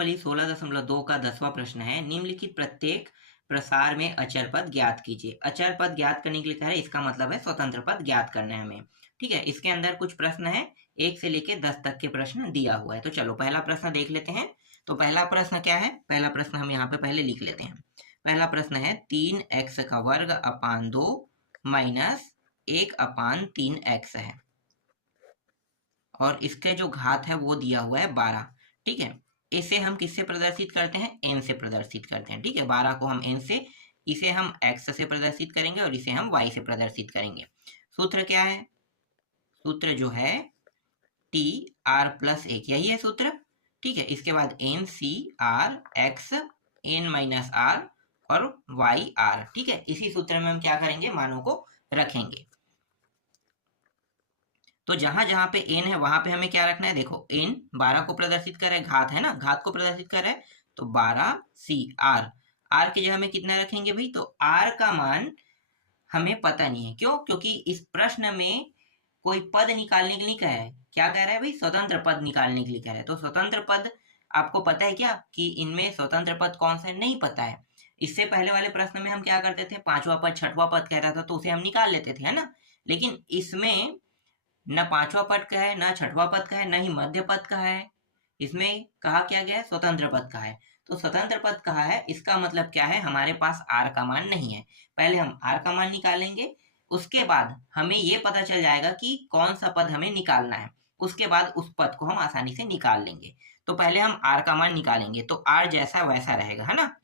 प्रश्नावली 16.2 का 10वां प्रश्न है। निम्नलिखित प्रत्येक प्रसार में अचर पद ज्ञात कीजिए। अचर पद ज्ञात करने के लिए कह रहे हैं, इसका मतलब है स्वतंत्र पद ज्ञात करना है हमें। ठीक है, इसके अंदर कुछ प्रश्न है, 1 से लेके 10 तक के प्रश्न दिया हुआ है। तो चलो पहला प्रश्न देख लेते हैं। तो पहला प्रश्न क्या है? पहला प्रश्न हम यहाँ पे पहले लिख लेते हैं। पहला प्रश्न है 3x का वर्ग अपान 2 माइनस 1 अपान 3x है, और इसके जो घात है वो दिया हुआ है 12। ठीक है, इसे हम किससे प्रदर्शित करते हैं? n से प्रदर्शित करते हैं। ठीक है, 12 को हम n से, इसे हम x से प्रदर्शित करेंगे और इसे हम y से प्रदर्शित करेंगे। सूत्र क्या है? सूत्र जो है t r प्लस 1, यही है सूत्र। ठीक है, इसके बाद n c r x n minus r और y r। ठीक है, इसी सूत्र में हम क्या करेंगे? मानों को रखेंगे। तो जहां जहां पे n है वहां पे हमें क्या रखना है? देखो n 12 को प्रदर्शित कर रहा है, घात है ना, घात को प्रदर्शित कर रहा है, तो 12 c r। r की जगह में कितना रखेंगे भाई? तो r का मान हमें पता नहीं है। क्यों? क्योंकि इस प्रश्न में कोई पद निकालने के लिए कहा है। क्या कह रहा है भाई? स्वतंत्र पद निकालने के लिए कह रहा है। तो स्वतंत्र पद आपको पता है क्या कि इनमें स्वतंत्र पद कौन सा है? नहीं पता है। इससे पहले वाले प्रश्न में हम क्या करते थे? पांचवा पद छठवां पद कहता था तो उसे हम निकाल लेते थे, है ना। लेकिन इसमें न पांचवा पद का है, न छठवां पद का है, न ही मध्य पद का है। इसमें कहा क्या गया है? स्वतंत्र पद का है। तो स्वतंत्र पद कहा है, इसका मतलब क्या है? हमारे पास r का मान नहीं है। पहले हम r का मान निकालेंगे, उसके बाद हमें ये पता चल जाएगा कि कौन सा पद हमें निकालना है। उसके बाद उस पद को हम आसानी से निकाल लेंगे। तो पहले हम r का मान निकालेंगे, तो r जैसा वैसा रहेगा, है ना।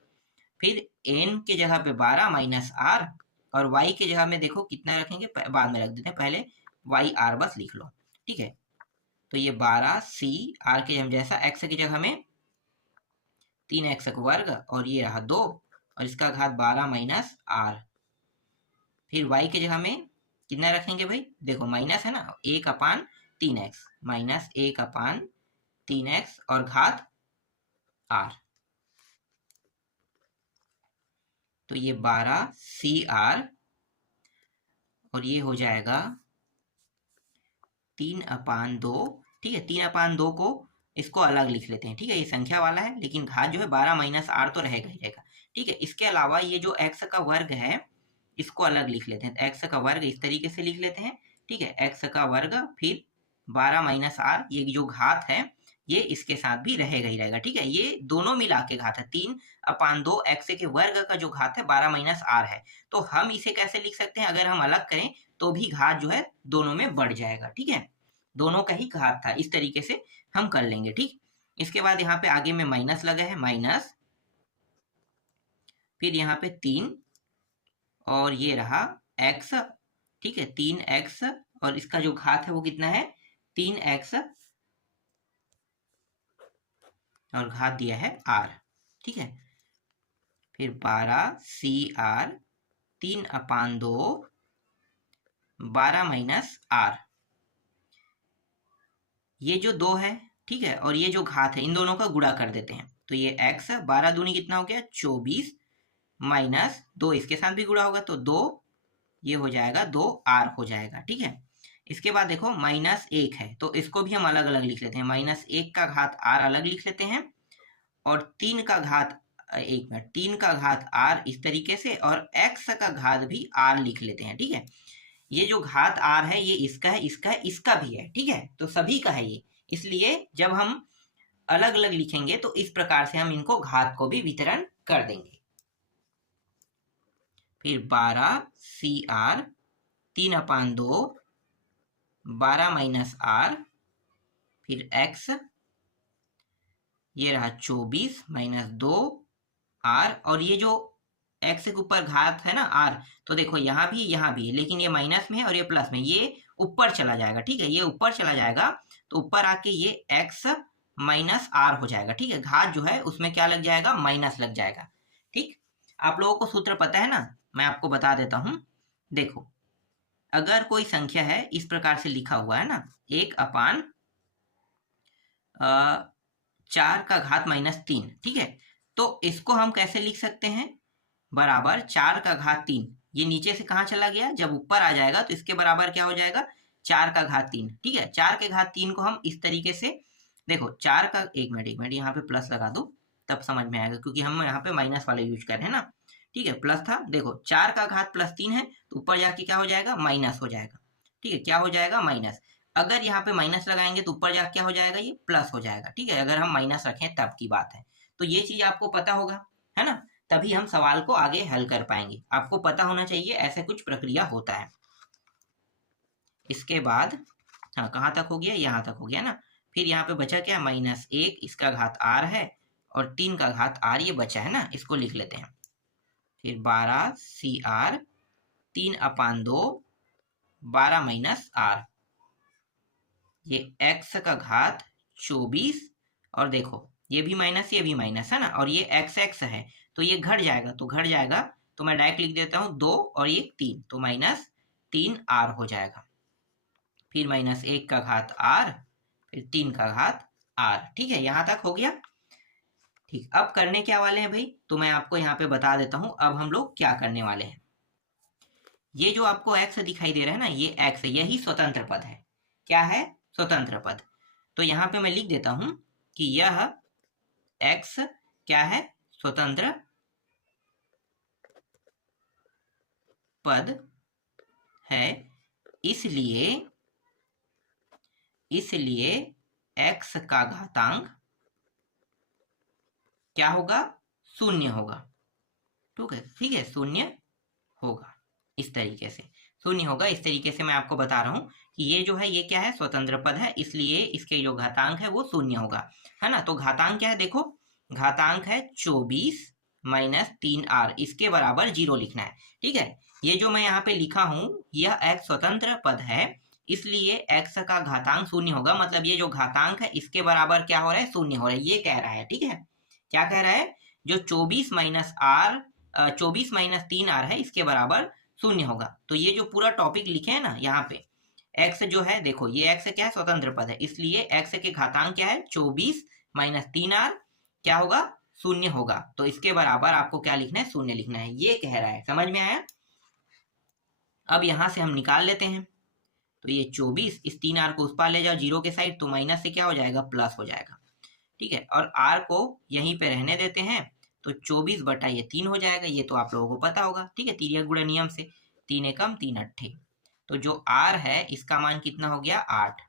फिर n की जगह पे 12 माइनस r, और y की जगह में देखो कितना रखेंगे, बाद में रख देते हैं, पहले वाई आर बस लिख लो। ठीक है, तो ये 12 सी आर के हम जैसा, x की जगह में 3x का वर्ग, और ये रहा 2, और इसका घात 12 माइनस आर। फिर y की जगह में कितना रखेंगे भाई? देखो माइनस है ना, 1 अपान 3x माइनस 1 अपान 3x और घात r। तो ये 12 सी आर, और ये हो जाएगा 3/2। ठीक है, 3/2 को इसको अलग लिख लेते हैं। ठीक है, ये संख्या वाला है, लेकिन घात जो है 12 माइनस आर तो रहेगा ही रहेगा। ठीक है, इसके अलावा ये जो x का वर्ग है इसको अलग लिख लेते हैं। x का वर्ग इस तरीके से लिख लेते हैं। ठीक है, x का वर्ग फिर 12 माइनस आर, ये जो घात है ये इसके साथ भी रहेगा ही रहेगा। ठीक है, ये दोनों मिला के घात है। 3/2 x के वर्ग का जो घात है 12 माइनस आर है। तो हम इसे कैसे लिख सकते हैं? अगर हम अलग करें तो भी घात जो है दोनों में बढ़ जाएगा। ठीक है, दोनों का ही घात था, इस तरीके से हम कर लेंगे। ठीक, इसके बाद यहाँ पे आगे में माइनस लगा है, माइनस, फिर यहाँ पे 3, और ये रहा x। ठीक है, 3x, और इसका जो घात है वो कितना है? 3x, और घात दिया है r। ठीक है, फिर 12 सी आर 3/2 12 माइनस आर, ये जो 2 है, ठीक है, और ये जो घात है, इन दोनों का गुणा कर देते हैं। तो ये x 12 दूनी कितना हो गया? 24 माइनस 2, इसके साथ भी गुणा होगा तो 2, ये हो जाएगा 2r हो जाएगा। ठीक है, इसके बाद देखो माइनस 1 है तो इसको भी हम अलग अलग लिख लेते हैं। माइनस 1 का घात r अलग लिख लेते हैं, और 3 का घात, 1 मिनट, 3 का घात r इस तरीके से, और x का घात भी r लिख लेते हैं। ठीक है, ये जो घात r है ये इसका है, इसका है, इसका भी है। ठीक है, तो सभी का है ये, इसलिए जब हम अलग अलग लिखेंगे तो इस प्रकार से हम इनको घात को भी वितरण कर देंगे। फिर 12 सी आर 3/2 12 माइनस आर, फिर x, ये रहा 24 माइनस 2 r, और ये जो x के ऊपर घात है ना r, तो देखो यहाँ भी है, लेकिन ये माइनस में है और ये प्लस में, ये ऊपर चला जाएगा। ठीक है, ये ऊपर चला जाएगा तो ऊपर आके ये x माइनस r हो जाएगा। ठीक है, घात जो है उसमें क्या लग जाएगा? माइनस लग जाएगा। ठीक, आप लोगों को सूत्र पता है ना, मैं आपको बता देता हूं। देखो, अगर कोई संख्या है इस प्रकार से लिखा हुआ है ना, 1/4 का घात माइनस 3। ठीक है, तो इसको हम कैसे लिख सकते हैं? बराबर 4 का घात 3, ये नीचे से कहाँ चला गया? जब ऊपर आ जाएगा तो इसके बराबर क्या हो जाएगा? 4 का घात 3। ठीक है, 4 के घात 3 को हम इस तरीके से देखो 4 का, एक मिनट यहाँ पे प्लस लगा दो तब समझ में आएगा, क्योंकि हम यहाँ पे माइनस वाला यूज कर रहे हैं ना। ठीक है, प्लस था, देखो 4 का घात +3 है तो ऊपर जाके क्या हो जाएगा, माइनस हो जाएगा। ठीक है, क्या हो जाएगा, माइनस। अगर यहाँ पे माइनस लगाएंगे तो ऊपर जाके क्या हो जाएगा, ये प्लस हो जाएगा। ठीक है, अगर हम माइनस रखें तब की बात है। तो ये चीज आपको पता होगा, है ना, तभी हम सवाल को आगे हल कर पाएंगे। आपको पता होना चाहिए ऐसे कुछ प्रक्रिया होता है। इसके बाद हाँ, कहाँ तक हो गया, यहाँ तक हो गया ना। फिर यहाँ पे बचा क्या, -1, इसका घात r है, और 3 का घात r ये बचा है ना, इसको लिख लेते हैं। फिर 12CR 3/2 12 - r, ये x का घात 24, और देखो ये भी माइनस ये भी माइनस है ना, और ये x है तो ये घट जाएगा, तो घट जाएगा तो मैं डायरेक्ट लिख देता हूँ 2 और ये 3, तो -3r हो जाएगा। फिर -1 का घात r, फिर 3 का घात r। ठीक है, यहाँ तक हो गया। ठीक, अब करने क्या वाले हैं भाई, तो मैं आपको यहाँ पे बता देता हूँ अब हम लोग क्या करने वाले हैं। ये जो आपको x दिखाई दे रहा है ना, ये x है, यही स्वतंत्र पद है। क्या है, स्वतंत्र पद। तो यहाँ पे मैं लिख देता हूँ कि यह x क्या है, स्वतंत्र पद है, इसलिए x का घातांक क्या होगा, 0 होगा। ठीक है, 0 होगा, इस तरीके से 0 होगा। इस तरीके से मैं आपको बता रहा हूँ कि ये जो है, ये क्या है, स्वतंत्र पद है, इसलिए इसके जो घातांक है वो 0 होगा, है ना। तो घातांक क्या है, देखो घातांक है 24 - 3r, इसके बराबर 0 लिखना है। ठीक है, ये जो मैं यहाँ पे लिखा हूँ, यह एक स्वतंत्र पद है, इसलिए x का घातांक 0 होगा। मतलब ये जो घातांक है इसके बराबर क्या हो रहा है, 0 हो रहा है, ये कह रहा है। ठीक है, क्या कह रहा है, जो 24 - 3r है, इसके बराबर 0 होगा। तो ये जो पूरा टॉपिक लिखे है ना यहाँ पे, x जो है, देखो ये x क्या है, स्वतंत्र पद है, इसलिए x के घातांक क्या है, 24 - 3r क्या होगा, 0 होगा। तो इसके बराबर आपको क्या लिखना है, 0 लिखना है, ये कह रहा है। समझ में आया। अब यहाँ से हम निकाल लेते हैं, तो ये 24, इस 3r को उस पार ले जाओ 0 के साइड, तो माइनस से क्या हो जाएगा, प्लस हो जाएगा। ठीक है, और r को यहीं पे रहने देते हैं, तो 24 बटा ये 3 हो जाएगा, ये तो आप लोगों को पता होगा। ठीक है, तिर्यक गुणा नियम से 3 एकम 3 अट्ठे, तो जो r है इसका मान कितना हो गया, 8।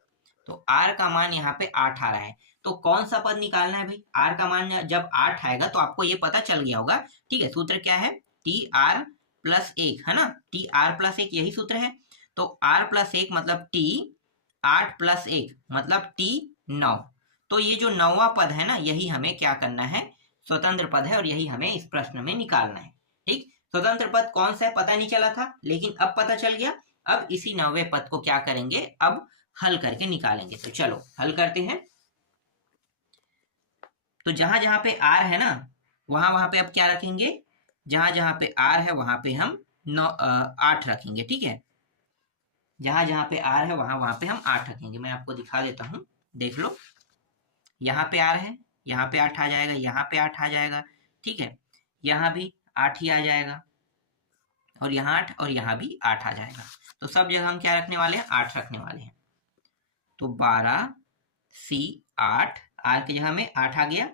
तो r का मान यहाँ पे 8 आ रहा है। तो कौन सा पद निकालना है भाई, r का मान जब 8 आएगा तो आपको ये पता चल गया होगा। ठीक है, सूत्र क्या है, tr + 1, है ना, tr + 1 यही सूत्र है। तो r + 1 मतलब t, 8 + 1 मतलब t 9। तो ये जो 9वां पद है ना, यही हमें क्या करना है, स्वतंत्र पद है, और यही हमें इस प्रश्न में निकालना है। ठीक, स्वतंत्र पद कौन सा है पता नहीं चला था, लेकिन अब पता चल गया। अब इसी 9वें पद को क्या करेंगे, अब हल करके निकालेंगे। तो चलो हल करते हैं। तो जहां जहां पे r है ना, वहां वहां पे अब क्या रखेंगे, जहां जहां पे r है वहां पे हम 8 रखेंगे। ठीक है, जहां जहां पे r है वहां वहां पे हम 8 रखेंगे। मैं आपको दिखा देता हूं, देख लो, यहाँ पे r है, यहाँ पे 8 आ जाएगा, यहाँ पे 8 आ जाएगा। ठीक है, यहाँ भी 8 ही आ जाएगा, और यहाँ 8 और यहाँ भी 8 आ जाएगा। तो सब जगह हम क्या रखने वाले हैं, 8 रखने वाले हैं। तो 12C8, r की जगह में 8 आ गया,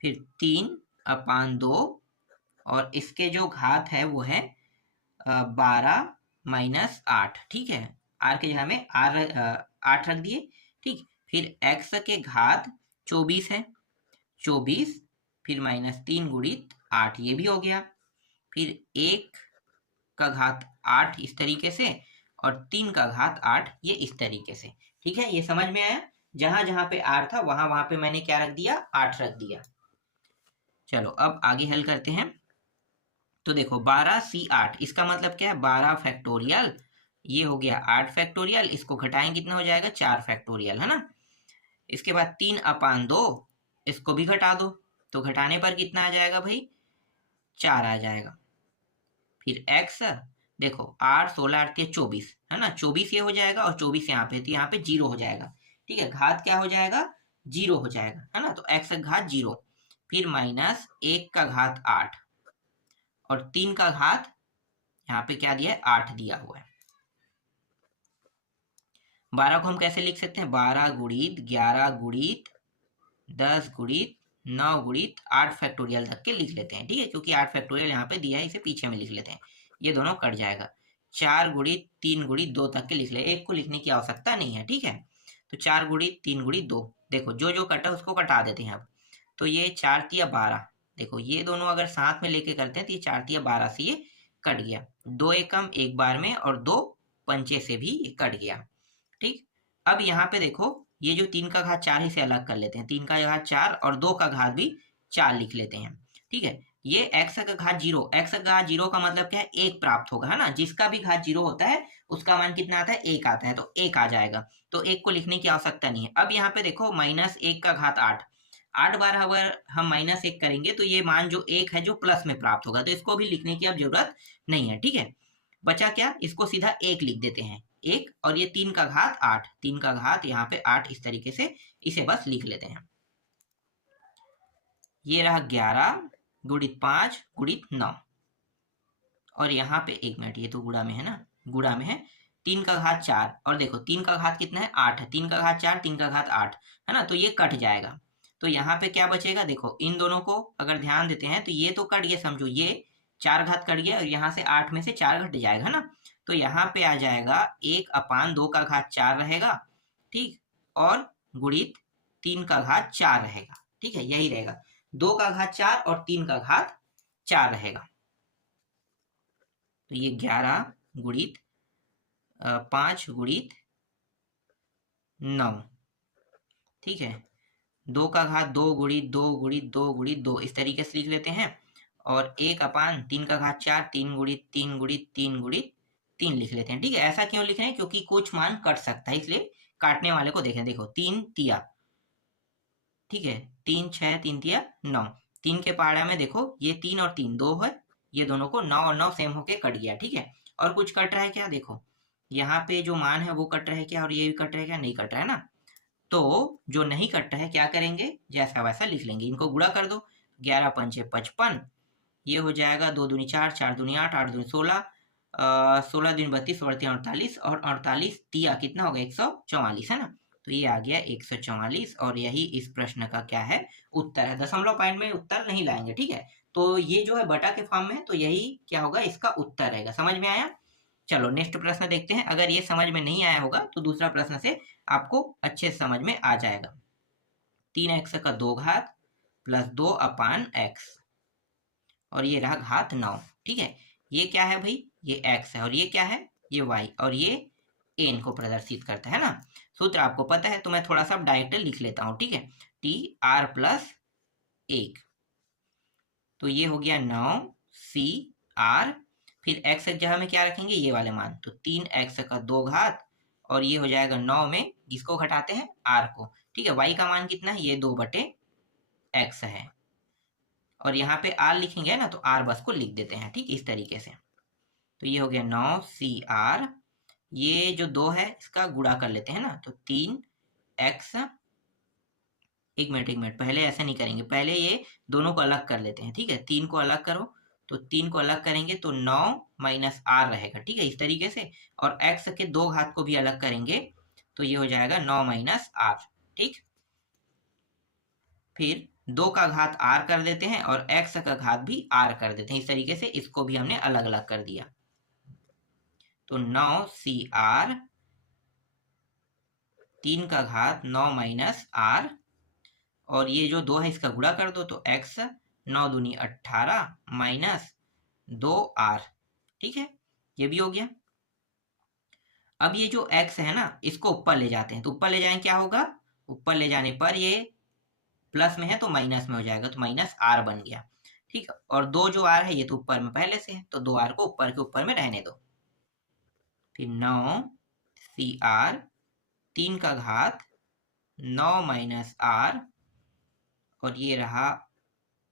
फिर 3/2, और इसके जो घात है वो है 12 - 8। ठीक है, r की जगह में 8 रख दिए। ठीक, फिर x के घात 24 है, 24 फिर -3 गुणित 8, ये भी हो गया। फिर 1 का घात 8 इस तरीके से, और 3 का घात 8 ये इस तरीके से। ठीक है, ये समझ में आया। जहां जहां पे r था वहां वहां पे मैंने क्या रख दिया, 8 रख दिया। चलो अब आगे हल करते हैं। तो देखो 12C8, इसका मतलब क्या है, 12 फैक्टोरियल, ये हो गया 8 फैक्टोरियल, इसको घटाएं कितना हो जाएगा, 4 फैक्टोरियल, है ना। इसके बाद 3/2, इसको भी घटा दो, तो घटाने पर कितना आ जाएगा भाई, 4 आ जाएगा। फिर x, देखो 8 16 8 24, है ना, 24 ये हो जाएगा, और 24 यहाँ पे, तो यहाँ पे 0 हो जाएगा। ठीक है, घात क्या हो जाएगा, 0 हो जाएगा, है ना। तो x का घात 0, फिर -1 का घात 8, और 3 का घात यहाँ पे क्या दिया है, 8 दिया हुआ है। 12 को हम कैसे लिख सकते हैं, 12 गुणित 11 गुणित 10 गुणित 9 गुणित 8 फैक्टोरियल तक के लिख लेते हैं, ठीक है, क्योंकि 8 फैक्टोरियल यहाँ पे दिया है, इसे पीछे में लिख लेते हैं, ये दोनों कट जाएगा। 4 गुणित 3 गुणित 2 तक के लिख ले, एक को लिखने की आवश्यकता नहीं है, ठीक है। तो 4 गुणित 3 गुणित 2, देखो जो जो कटा उसको कटा देते हैं अब। तो ये 4 तिया 12, देखो ये दोनों अगर साथ में लेके करते हैं तो ये 4 तिया 12 से ये कट गया, 2 एकम एक बार में और 2 पंचे से भी ये कट गया, ठीक। अब यहाँ पे देखो ये जो 3 का घात 4 इसे अलग कर लेते हैं, 3 का घात 4 और 2 का घात भी 4 लिख लेते हैं, ठीक है। ये x का घात 0, x का घात 0 का मतलब क्या है, 1 प्राप्त होगा, है ना, जिसका भी घात 0 होता है उसका मान कितना आता है, 1 आता है, तो 1 आ जाएगा, तो 1 को लिखने की आवश्यकता नहीं है। अब यहाँ पे देखो -1 का घात 8, 8 बार अगर हम -1 करेंगे तो ये मान जो 1 है जो प्लस में प्राप्त होगा, तो इसको भी लिखने की अब जरूरत नहीं है, ठीक है। बचा क्या, इसको सीधा 1 लिख देते हैं, 1, और ये 3 का घात 8, 3 का घात यहाँ पे 8, इस तरीके से इसे बस लिख लेते हैं। ये रहा 11 गुणित 5 गुणित 9, और यहाँ पे 1 मिनट, ये तो गुणा में है ना, गुणा में है, 3 का घात 4, और देखो 3 का घात कितना है, 8 है, 3 का घात 4, 3 का घात 8, है ना, तो ये कट जाएगा। तो यहाँ पे क्या बचेगा, देखो इन दोनों को अगर ध्यान देते हैं तो ये तो कट गया, समझो ये 4 घात कट गया, और यहाँ से 8 में से 4 घट जाएगा, है ना, तो यहाँ पे आ जाएगा 1/2 का घात 4 रहेगा, ठीक, और गुणित 3 का घात 4 रहेगा, ठीक है, यही रहेगा, 2 का घात 4 और 3 का घात 4 रहेगा। तो ये 11 गुणित 5 गुणित 9, ठीक है, 2 का घात 2 गुणित 2 गुणित 2 गुणित 2, इस तरीके से लिख लेते हैं, और 1/3 का घात 4, 3 गुणित 3 गुणित 3 गुणित 3 लिख लेते हैं, ठीक है। ऐसा क्यों लिख रहे हैं, क्योंकि कुछ मान कट सकता है, इसलिए काटने वाले को देखें, देखो 3 तिया, ठीक है, 3 6 3 तिया 9, 3 के पहाड़ा में देखो ये 3 और 3 2 है, ये दोनों को 9 और 9 सेम होके कट गया, ठीक है। और कुछ कट रहा है क्या, देखो यहाँ पे जो मान है वो कट रहा है क्या, और ये भी कट रहा है क्या, नहीं कट रहा है ना, तो जो नहीं कट रहा है क्या करेंगे, जैसा वैसा लिख लेंगे, इनको गुणा कर दो, 11 पंचे 55, ये हो जाएगा 2 दूनी 4, 4 दूनी 8, 8 दूनी 16, 16 दूनी 32, 48, और 48 तिया कितना होगा, 144, है ना, तो ये आ गया 144, और यही इस प्रश्न का क्या है, उत्तर है। दशमलव पॉइंट में उत्तर नहीं लाएंगे, ठीक है, तो ये जो है बटा के फॉर्म में है, तो यही क्या होगा, इसका उत्तर रहेगा। समझ में आया। चलो नेक्स्ट प्रश्न देखते हैं, अगर ये समझ में नहीं आया होगा तो दूसरा प्रश्न से आपको अच्छे से समझ में आ जाएगा। 3x का 2 घात प्लस 2/x, और ये रहा घात 9, ठीक है, ये क्या है भाई, ये x है, और ये क्या है, ये y, और ये n को प्रदर्शित करता है ना। सूत्र आपको पता है, तो मैं थोड़ा सा डायरेक्ट लिख लेता हूँ, ठीक है, tr प्लस 1, तो ये हो गया 9cr, फिर x की जगह में क्या रखेंगे, ये वाले मान, तो 3x का 2 घात, और ये हो जाएगा 9 में किसको घटाते हैं, r को, ठीक है, y का मान कितना है, ये 2/x है, और यहाँ पे r लिखेंगे ना तो r बस को लिख देते हैं, ठीक, इस तरीके से। तो ये हो गया 9cr, ये जो 2 है इसका गुणा कर लेते हैं ना, तो 3x, एक मिनट पहले ऐसा नहीं करेंगे, पहले ये दोनों को अलग कर लेते हैं, ठीक है, 3 को अलग करो, तो 3 को अलग करेंगे तो 9 माइनस r रहेगा, ठीक है, इस तरीके से, और x के 2 घात को भी अलग करेंगे तो ये हो जाएगा 9 माइनस r, ठीक, फिर 2 का घात r कर देते हैं और x का घात भी r कर देते हैं, इस तरीके से इसको भी हमने अलग अलग कर दिया, तो 9cr 3 का घात 9 माइनस r, और ये जो 2 है इसका गुणा कर दो, तो x 9 दूनी 18 माइनस 2r, ठीक है, ये भी हो गया। अब ये जो x है ना इसको ऊपर ले जाते हैं, तो ऊपर ले जाएं क्या होगा, ऊपर ले जाने पर ये प्लस में है तो माइनस में हो जाएगा, तो माइनस r बन गया, ठीक है, और 2 जो r है ये तो ऊपर में पहले से है, तो 2r को ऊपर के ऊपर में रहने दो, फिर 9cr 3 का घात 9 माइनस r, और ये रहा,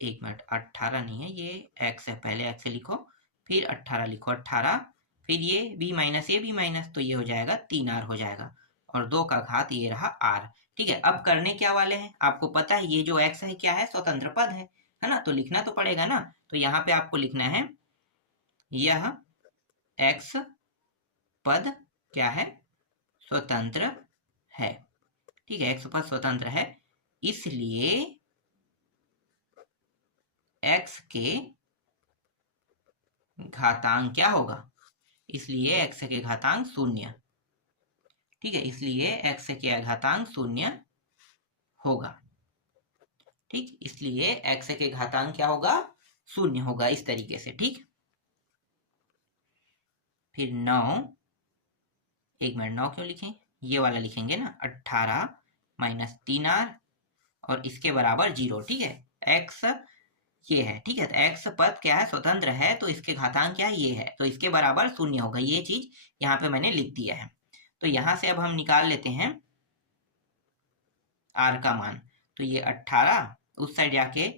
एक मिनट, 18 नहीं है, ये x है, पहले x से लिखो, फिर 18 लिखो, 18, फिर ये b माइनस, ये b माइनस, तो ये हो जाएगा 3r हो जाएगा, और 2 का घात ये रहा r, ठीक है। अब करने क्या वाले हैं, आपको पता है ये जो x है क्या है, स्वतंत्र पद है ना, तो लिखना तो पड़ेगा ना, तो यहाँ पे आपको लिखना है यह x पद क्या है, स्वतंत्र है, ठीक है, x पद स्वतंत्र है, इसलिए x के घातांक क्या होगा, इसलिए x के घातांक 0, ठीक है, इसलिए x के घातांक 0 होगा, ठीक, इसलिए x के घातांक क्या होगा, 0 होगा, इस तरीके से, ठीक। फिर 9, एक मिनट, 9 क्यों लिखें, ये वाला लिखेंगे ना, 18 माइनस 3r और इसके बराबर 0, ठीक है, x ये है, ठीक है, तो x पद क्या है, स्वतंत्र है, तो इसके घातांक क्या है, ये है, तो इसके बराबर 0 होगा, ये चीज यहाँ पे मैंने लिख दिया है। तो यहाँ से अब हम निकाल लेते हैं r का मान, तो ये 18 उस साइड जाके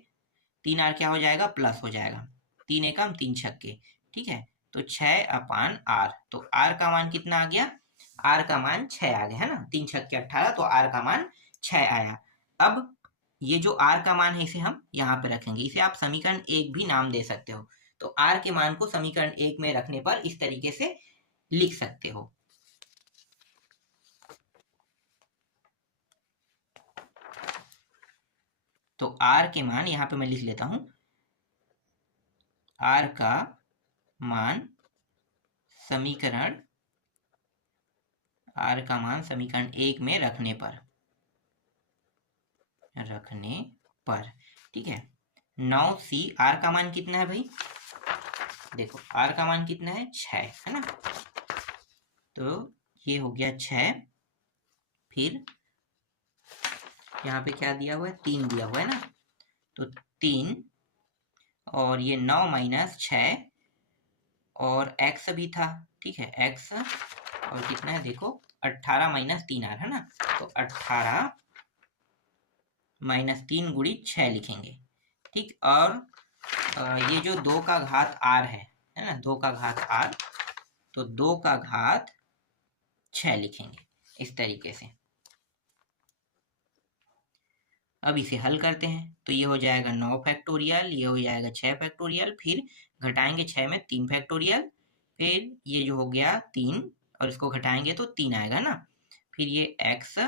3r क्या हो जाएगा, प्लस हो जाएगा, 3 एकम 3 छक्के, ठीक है, तो 6/r, तो r का मान कितना आ गया, r का मान 6 आ गया, है ना, 3 छक्के 18, तो r का मान 6 आया। अब ये जो r का मान है इसे हम यहाँ पे रखेंगे, इसे आप समीकरण 1 भी नाम दे सकते हो, तो r के मान को समीकरण 1 में रखने पर इस तरीके से लिख सकते हो। तो r के मान यहाँ पे मैं लिख लेता हूं, r का मान समीकरण 1 में रखने पर, ठीक है। 9c, r का मान कितना है भाई, देखो r का मान कितना है, 6 है ना, तो ये हो गया 6, फिर यहाँ पे क्या दिया हुआ है, 3 दिया हुआ है ना, तो 3 और ये 9 माइनस 6 और x भी था, ठीक है, x और कितना है देखो 18 माइनस 3r है ना, तो 18 माइनस 3 गुणित 6 लिखेंगे, ठीक, और ये जो 2 का घात r है ना, 2 का घात r, तो 2 का घात 6 लिखेंगे, इस तरीके से। अब इसे हल करते हैं, तो ये हो जाएगा 9 फैक्टोरियल, ये हो जाएगा 6 फैक्टोरियल, फिर घटाएंगे 6 में 3 फैक्टोरियल, फिर ये जो हो गया 3 और इसको घटाएंगे तो 3 आएगा ना, फिर ये x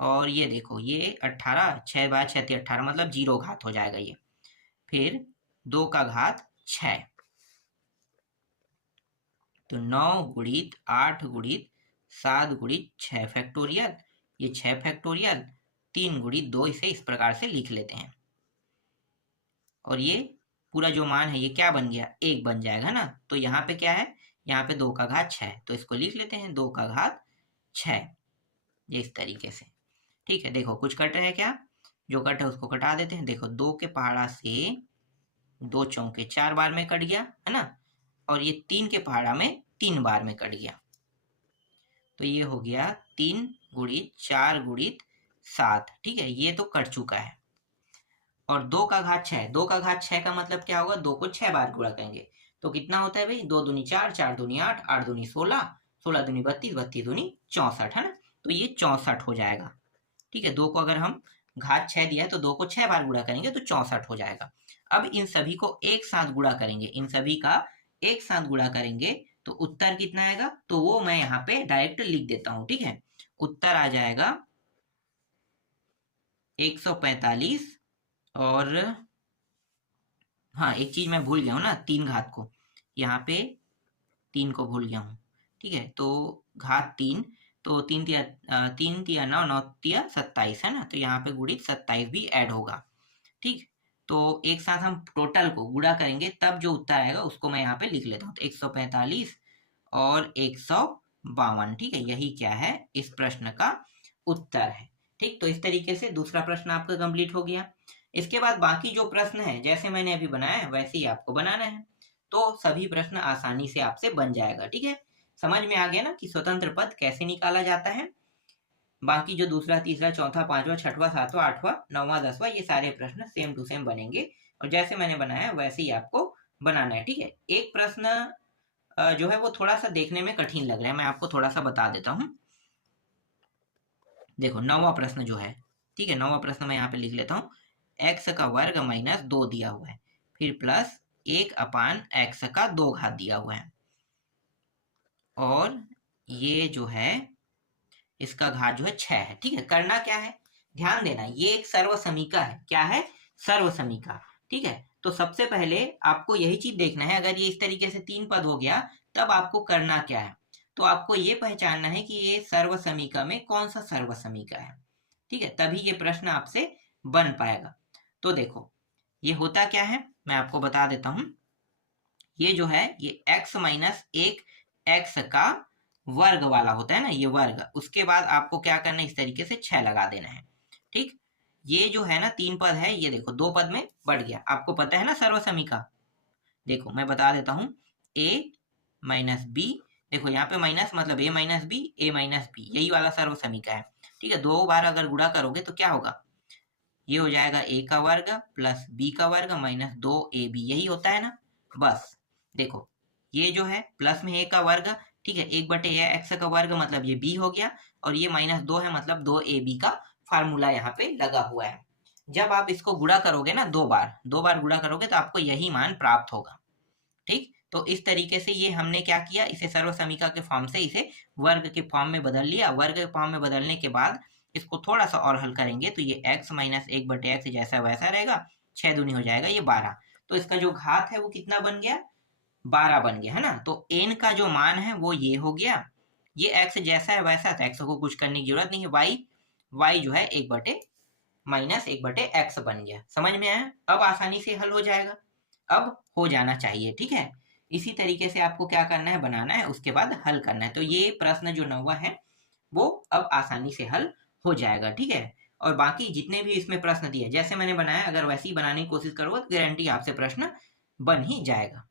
और ये देखो ये 18, 6 बार 6 18, मतलब 0 घात हो जाएगा ये, फिर 2 का घात 6, तो 9 गुणित 8 गुणित 7 गुणित 6 फैक्टोरियल, ये 6 फैक्टोरियल, 3 गुणित 2, इसे इस प्रकार से लिख लेते हैं, और ये पूरा जो मान है ये क्या बन गया, 1 बन जाएगा ना, तो यहाँ पे क्या है, यहाँ पे 2 का घात 6, तो इसको लिख लेते हैं 2 का घात 6, ये इस तरीके से, ठीक है। देखो कुछ कट है क्या, जो कट है उसको कटा देते हैं, देखो 2 के पहाड़ा से 2 चौके 4 बार में कट गया है ना, और ये 3 के पहाड़ा में 3 बार में कट गया, तो ये हो गया 3 गुणित 4 गुणित 7, ठीक है, ये तो कट चुका है। और 2 का घात 6, 2 का घात 6 का मतलब क्या होगा, 2 को 6 बार गुणा करेंगे, तो कितना होता है भाई, 2 दूनी 4, 4 दूनी 8, 8 दूनी 16, 16 दूनी 32, 32 दूनी 64, है ना, तो ये 64 हो जाएगा, ठीक है। 2 को अगर हम घात 6 दिया है तो 2 को 6 बार गुणा करेंगे तो 64 हो जाएगा। अब इन सभी को एक साथ गुणा करेंगे, इन सभी का एक साथ गुणा करेंगे तो उत्तर कितना आएगा, तो वो मैं यहाँ पे डायरेक्ट लिख देता हूँ, ठीक है, उत्तर आ जाएगा 145, और हाँ एक चीज मैं भूल गया हूँ ना, 3 घात को, यहाँ पे 3 को भूल गया हूँ, ठीक है, तो घात 3, तो 3 तिया 9, 9 तिया 27 है ना, तो यहाँ पे गुणित 27 भी ऐड होगा, ठीक, तो एक साथ हम टोटल को गुणा करेंगे तब जो उत्तर आएगा उसको मैं यहाँ पे लिख लेता हूँ, तो 145 और 152, ठीक है, यही क्या है, इस प्रश्न का उत्तर है, ठीक। तो इस तरीके से दूसरा प्रश्न आपका कंप्लीट हो गया। इसके बाद बाकी जो प्रश्न है जैसे मैंने अभी बनाया है वैसे ही आपको बनाना है, तो सभी प्रश्न आसानी से आपसे बन जाएगा, ठीक है। समझ में आ गया ना कि स्वतंत्र पद कैसे निकाला जाता है। बाकी जो दूसरा, तीसरा, चौथा, पांचवा, छठवां, सातवां, आठवां, नौवां, दसवां, ये सारे प्रश्न सेम टू सेम बनेंगे, और जैसे मैंने बनाया वैसे ही आपको बनाना है, ठीक है। एक प्रश्न जो है वो थोड़ा सा देखने में कठिन लग रहा है, मैं आपको थोड़ा सा बता देता हूँ। देखो 9वां प्रश्न जो है, ठीक है, 9वां प्रश्न मैं यहाँ पे लिख लेता हूँ, x का वर्ग माइनस 2 दिया हुआ है, फिर प्लस 1/x का 2 घात दिया हुआ है, और ये जो है इसका घात जो है 6 है, ठीक है। करना क्या है, ध्यान देना, ये एक सर्वसमीका है। क्या है? सर्वसमीका। ठीक है, तो सबसे पहले आपको यही चीज देखना है, अगर ये इस तरीके से 3 पद हो गया तब आपको करना क्या है, तो आपको ये पहचानना है कि ये सर्वसमीका में कौन सा सर्वसमीका है। ठीक है, तभी ये प्रश्न आपसे बन पाएगा। तो देखो ये होता क्या है, मैं आपको बता देता हूं। ये जो है ये x माइनस एक एक्स का वर्ग वाला होता है ना, ये वर्ग। उसके बाद आपको क्या करना है, इस तरीके से 6 लगा देना है। ठीक, ये जो है ना 3 पद है, ये देखो 2 पद में बढ़ गया। आपको पता है ना सर्वसमीका, देखो मैं बता देता हूँ। a माइनस बी, देखो यहाँ पे माइनस मतलब a minus B, a minus B, यही वाला सर्वसमीका है। ठीक है, 2 बार अगर गुणा करोगे तो क्या होगा, ये हो जाएगा a का वर्ग प्लस b का वर्ग माइनस 2ab, यही होता है ना। बस देखो ये जो है प्लस में a का वर्ग, ठीक है, 1/a x का वर्ग मतलब ये b हो गया, और ये माइनस 2 है मतलब 2ab का फार्मूला यहाँ पे लगा हुआ है। जब आप इसको गुणा करोगे ना 2 बार गुणा करोगे तो आपको यही मान प्राप्त होगा। ठीक, तो इस तरीके से ये हमने क्या किया, इसे सर्वसमीका के फॉर्म से इसे वर्ग के फॉर्म में बदल लिया। वर्ग के फॉर्म में बदलने के बाद इसको थोड़ा सा और हल करेंगे तो ये x माइनस 1/x जैसा वैसा रहेगा, 6 दूनी हो जाएगा ये 12। तो इसका जो घात है वो कितना बन गया, 12 बन गया है ना। तो n का जो मान है वो ये हो गया, ये x जैसा है वैसा, तो x को कुछ करने की जरूरत नहीं है। y जो है 1/-x बन गया। समझ में आया? अब आसानी से हल हो जाएगा, अब हो जाना चाहिए। ठीक है, इसी तरीके से आपको क्या करना है, बनाना है, उसके बाद हल करना है। तो ये प्रश्न जो 9वां है वो अब आसानी से हल हो जाएगा। ठीक है, और बाकी जितने भी इसमें प्रश्न दिए जैसे मैंने बनाया, अगर वैसे ही बनाने की कोशिश करोगे तो गारंटी आपसे प्रश्न बन ही जाएगा।